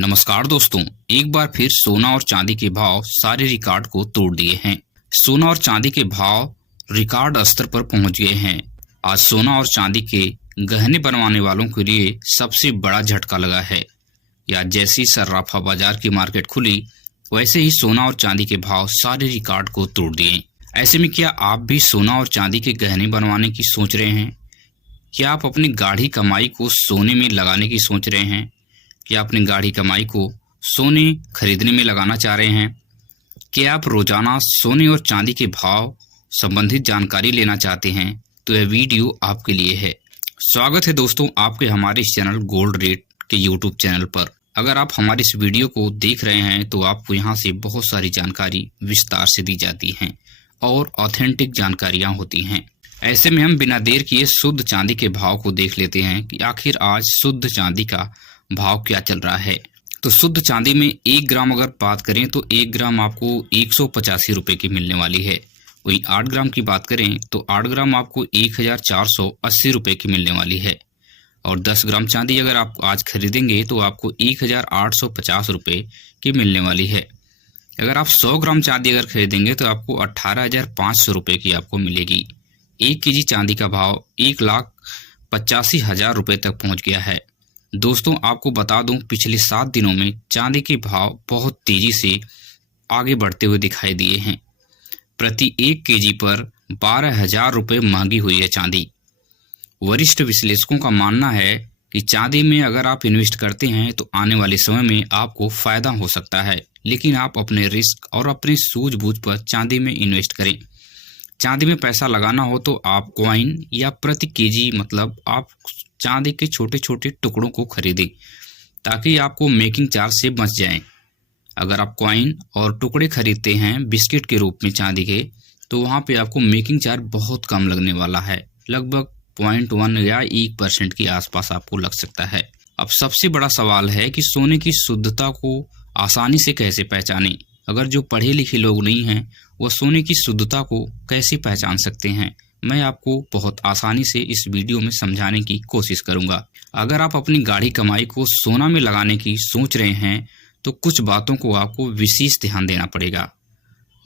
नमस्कार दोस्तों, एक बार फिर सोना और चांदी के भाव सारे रिकॉर्ड को तोड़ दिए हैं। सोना और चांदी के भाव रिकॉर्ड स्तर पर पहुंच गए हैं। आज सोना और चांदी के गहने बनवाने वालों के लिए सबसे बड़ा झटका लगा है। या जैसी सर्राफा बाजार की मार्केट खुली, वैसे ही सोना और चांदी के भाव सारे रिकॉर्ड को तोड़ दिए। ऐसे में क्या आप भी सोना और चांदी के गहने बनवाने की सोच रहे हैं? क्या आप अपनी गाढ़ी कमाई को सोने में लगाने की सोच रहे हैं? क्या अपनी गाढ़ी कमाई को सोने खरीदने में लगाना चाह रहे हैं? क्या आप रोजाना सोने और चांदी के भाव संबंधित जानकारी लेना चाहते हैं? तो यह वीडियो आपके लिए है। स्वागत है दोस्तों आपके हमारे इस चैनल गोल्ड रेट के यूट्यूब चैनल पर। अगर आप हमारे इस वीडियो को देख रहे हैं तो आपको यहाँ से बहुत सारी जानकारी विस्तार से दी जाती हैं और ऑथेंटिक जानकारियाँ होती हैं। ऐसे में हम बिना देर किए शुद्ध चांदी के भाव को देख लेते हैं कि आखिर आज शुद्ध चांदी का भाव क्या चल रहा है। तो शुद्ध चांदी में 1 ग्राम अगर बात करें तो 1 ग्राम आपको 185 रुपए की मिलने वाली है। वही 8 ग्राम की बात करें तो 8 ग्राम आपको 1480 रुपए की मिलने वाली है। और 10 ग्राम चांदी अगर आप आज खरीदेंगे तो आपको 1850 रुपए की मिलने वाली है। अगर आप 100 ग्राम चांदी अगर खरीदेंगे तो आपको 18,500 रुपए की आपको मिलेगी। 1 केजी चांदी का भाव 1,85,000 रुपए तक पहुंच गया है। दोस्तों आपको बता दूं, पिछले 7 दिनों में चांदी के भाव बहुत तेजी से आगे बढ़ते हुए दिखाई दिए हैं। प्रति 1 केजी पर 12,000 रुपए महंगी हुई है चांदी। वरिष्ठ विश्लेषकों का मानना है कि चांदी में अगर आप इन्वेस्ट करते हैं तो आने वाले समय में आपको फायदा हो सकता है, लेकिन आप अपने रिस्क और अपनी सूझबूझ पर चांदी में इन्वेस्ट करें। चांदी में पैसा लगाना हो तो आप कॉइन या प्रति केजी मतलब आप चांदी के छोटे छोटे टुकड़ों को खरीदें ताकि आपको मेकिंग चार्ज से बच जाएं। अगर आप कॉइन और टुकड़े खरीदते हैं बिस्किट के रूप में चांदी के, तो वहां पे आपको मेकिंग चार्ज बहुत कम लगने वाला है, लगभग 0.1 या 1% के आसपास आपको लग सकता है। अब सबसे बड़ा सवाल है कि सोने की शुद्धता को आसानी से कैसे पहचानें। अगर जो पढ़े लिखे लोग नहीं हैं वह सोने की शुद्धता को कैसे पहचान सकते हैं, मैं आपको बहुत आसानी से इस वीडियो में समझाने की कोशिश करूंगा। अगर आप अपनी गाढ़ी कमाई को सोना में लगाने की सोच रहे हैं तो कुछ बातों को आपको विशेष ध्यान देना पड़ेगा।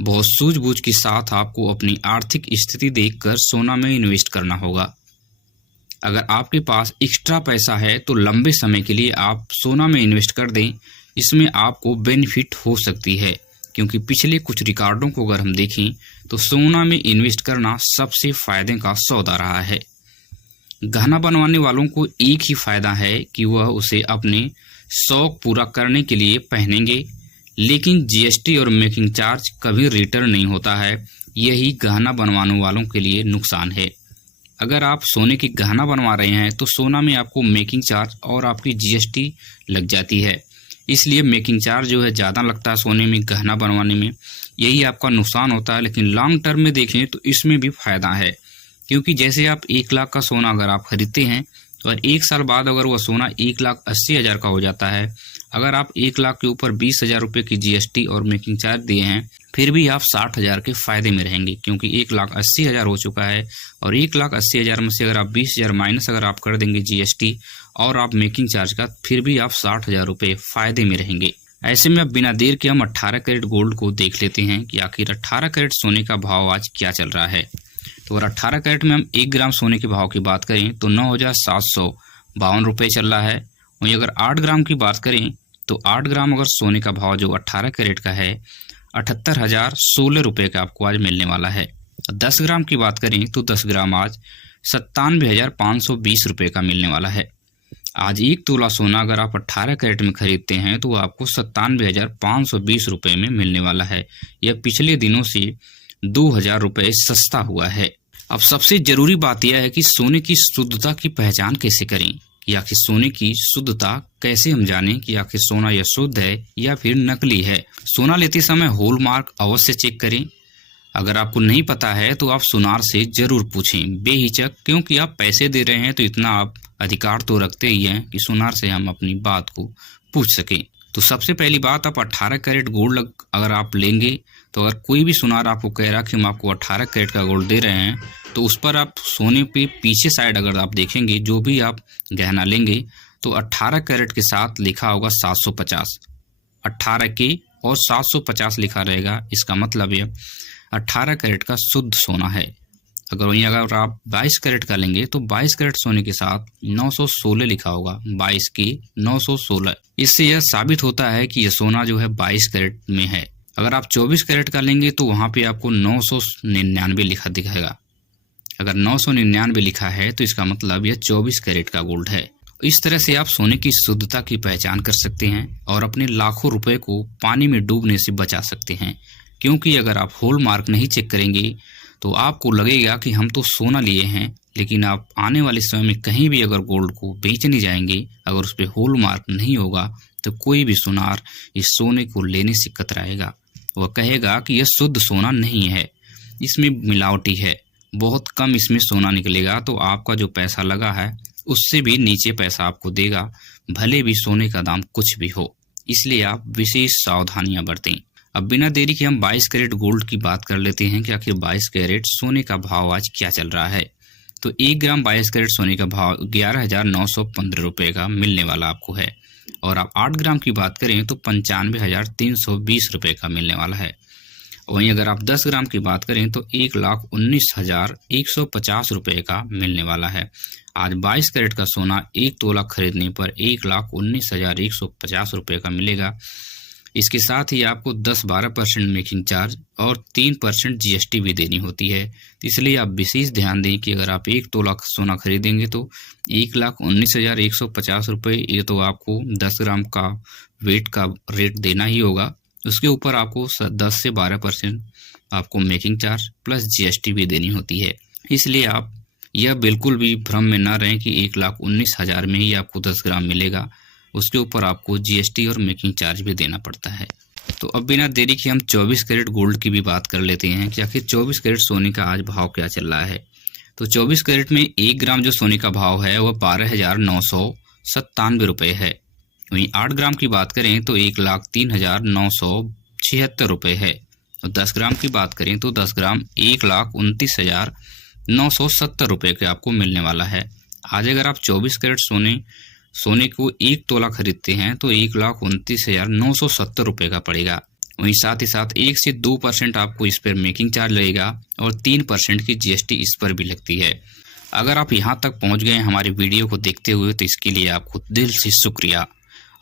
बहुत सूझबूझ के साथ आपको अपनी आर्थिक स्थिति देखकर सोना में इन्वेस्ट करना होगा। अगर आपके पास एक्स्ट्रा पैसा है तो लंबे समय के लिए आप सोना में इन्वेस्ट कर दें। इसमें आपको बेनिफिट हो सकती है, क्योंकि पिछले कुछ रिकॉर्डों को अगर हम देखें तो सोना में इन्वेस्ट करना सबसे फायदे का सौदा रहा है। गहना बनवाने वालों को एक ही फायदा है कि वह उसे अपने शौक पूरा करने के लिए पहनेंगे, लेकिन जीएसटी और मेकिंग चार्ज कभी रिटर्न नहीं होता है। यही गहना बनवाने वालों के लिए नुकसान है। अगर आप सोने की गहना बनवा रहे हैं तो सोना में आपको मेकिंग चार्ज और आपकी जीएसटी लग जाती है, इसलिए मेकिंग चार्ज जो है ज़्यादा लगता है सोने में गहना बनवाने में, यही आपका नुकसान होता है। लेकिन लॉन्ग टर्म में देखें तो इसमें भी फायदा है, क्योंकि जैसे आप 1 लाख का सोना अगर आप खरीदते हैं और 1 साल बाद अगर वह सोना 1,80,000 का हो जाता है, अगर आप 1 लाख के ऊपर 20,000 रुपये की जीएसटी और मेकिंग चार्ज दिए हैं, फिर भी आप 60,000 के फायदे में रहेंगे, क्योंकि 1,80,000 हो चुका है। और 1,80,000 में से अगर आप 20,000 माइनस अगर आप कर देंगे जीएसटी और आप मेकिंग चार्ज का, फिर भी आप 60,000 रुपये फायदे में रहेंगे। ऐसे में अब बिना देर के हम 18 कैरेट गोल्ड को देख लेते हैं कि आखिर 18 कैरेट सोने का भाव आज क्या चल रहा है। तो अगर 18 कैरेट में हम 1 ग्राम सोने के भाव की बात करें तो 9,752 रुपये चल रहा है। वहीं अगर 8 ग्राम की बात करें तो 8 ग्राम अगर सोने का भाव जो 18 कैरेट का है 78,016 रुपये का आपको आज मिलने वाला है। 10 ग्राम की बात करें तो 10 ग्राम आज 97,520 रुपये का मिलने वाला है। आज 1 तोला सोना अगर आप 18 कैरेट में खरीदते हैं तो आपको 97,520 रुपये में मिलने वाला है। यह पिछले दिनों से 2,000 रुपये सस्ता हुआ है। अब सबसे जरूरी बात यह है कि सोने की शुद्धता की पहचान कैसे करें, या कि सोने की शुद्धता कैसे हम जानें कि आखिर सोना यह शुद्ध है या फिर नकली है। सोना लेते समय हॉलमार्क अवश्य चेक करें। अगर आपको नहीं पता है तो आप सुनार से जरूर पूछें बेहिचक, क्योंकि आप पैसे दे रहे हैं तो इतना आप अधिकार तो रखते ही हैं कि सुनार से हम अपनी बात को पूछ सकें। तो सबसे पहली बात, आप 18 कैरेट गोल्ड अगर आप लेंगे तो अगर कोई भी सुनार आपको कह रहा कि हम आपको 18 कैरेट का गोल्ड दे रहे हैं तो उस पर आप सोने पे पीछे साइड अगर आप देखेंगे जो भी आप गहना लेंगे तो 18 कैरेट के साथ लिखा होगा 750। 18 के और 750 लिखा रहेगा, इसका मतलब ये 18 कैरेट का शुद्ध सोना है। अगर आप 22 कैरेट का लेंगे तो 22 कैरेट सोने के साथ 916 लिखा होगा, 22 की 916। इससे यह साबित होता है कि यह सोना जो है 22 कैरेट में है। अगर आप 24 कैरेट का लेंगे तो वहाँ पे आपको 999 लिखा दिखाएगा। अगर 999 लिखा है तो इसका मतलब यह 24 कैरेट का गोल्ड है। इस तरह से आप सोने की शुद्धता की पहचान कर सकते हैं और अपने लाखों रुपए को पानी में डूबने से बचा सकते हैं। क्योंकि अगर आप हॉल मार्क नहीं चेक करेंगे तो आपको लगेगा कि हम तो सोना लिए हैं, लेकिन आप आने वाले समय में कहीं भी अगर गोल्ड को बेचने जाएंगे, अगर उस पर हॉल मार्क नहीं होगा तो कोई भी सुनार इस सोने को लेने से कतराएगा। वह कहेगा कि यह शुद्ध सोना नहीं है, इसमें मिलावटी है, बहुत कम इसमें सोना निकलेगा। तो आपका जो पैसा लगा है उससे भी नीचे पैसा आपको देगा, भले भी सोने का दाम कुछ भी हो। इसलिए आप विशेष सावधानियां बरतें। अब बिना देरी के हम 22 कैरेट गोल्ड की बात कर लेते हैं कि आखिर 22 कैरेट सोने का भाव आज क्या चल रहा है। तो 1 ग्राम 22 कैरेट सोने का भाव 11,915 रुपये का मिलने वाला आपको है। और आप 8 ग्राम की बात करें तो 95,320 रुपये का मिलने वाला है। वहीं अगर आप 10 ग्राम की बात करें तो 1,19,150 रुपये का मिलने वाला है। आज 22 कैरेट का सोना 1 तोला खरीदने पर 1,19,150 रुपये का मिलेगा। इसके साथ ही आपको 10-12% मेकिंग चार्ज और 3% GST भी देनी होती है। तो इसलिए आप विशेष ध्यान दें कि अगर आप 1 तोला सोना खरीदेंगे तो 1,19,150 रुपये, ये तो आपको 10 ग्राम का वेट का रेट देना ही होगा। उसके ऊपर आपको 10 से 12% आपको मेकिंग चार्ज प्लस GST भी देनी होती है। इसलिए आप यह बिल्कुल भी भ्रम में ना रहें कि 1,19,000 में ही आपको 10 ग्राम मिलेगा, उसके ऊपर आपको GST और मेकिंग चार्ज भी देना पड़ता है। तो अब बिना देरी के हम 24 कैरेट गोल्ड की भी बात कर लेते हैं कि आखिर 24 कैरेट सोने का आज भाव क्या चल रहा है। तो 24 कैरेट में 1 ग्राम जो सोने का भाव है वह 12,997 रुपये है। वहीं 8 ग्राम की बात करें तो 1,03,976 रुपये है। और 10 ग्राम की बात करें तो 10 ग्राम 1,29,970 रुपये के आपको मिलने वाला है। आज अगर आप 24 कैरेट सोने को 1 तोला खरीदते हैं तो 1,29,970 रुपये का पड़ेगा। वहीं साथ ही साथ 1 से 2% आपको इस पर मेकिंग चार्ज लगेगा और 3% की GST इस पर भी लगती है। अगर आप यहाँ तक पहुँच गए हमारी वीडियो को देखते हुए तो इसके लिए आपको दिल से शुक्रिया।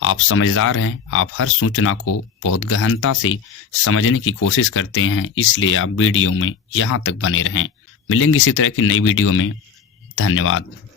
आप समझदार हैं, आप हर सूचना को बहुत गहनता से समझने की कोशिश करते हैं, इसलिए आप वीडियो में यहाँ तक बने रहें। मिलेंगे इसी तरह की नई वीडियो में। धन्यवाद।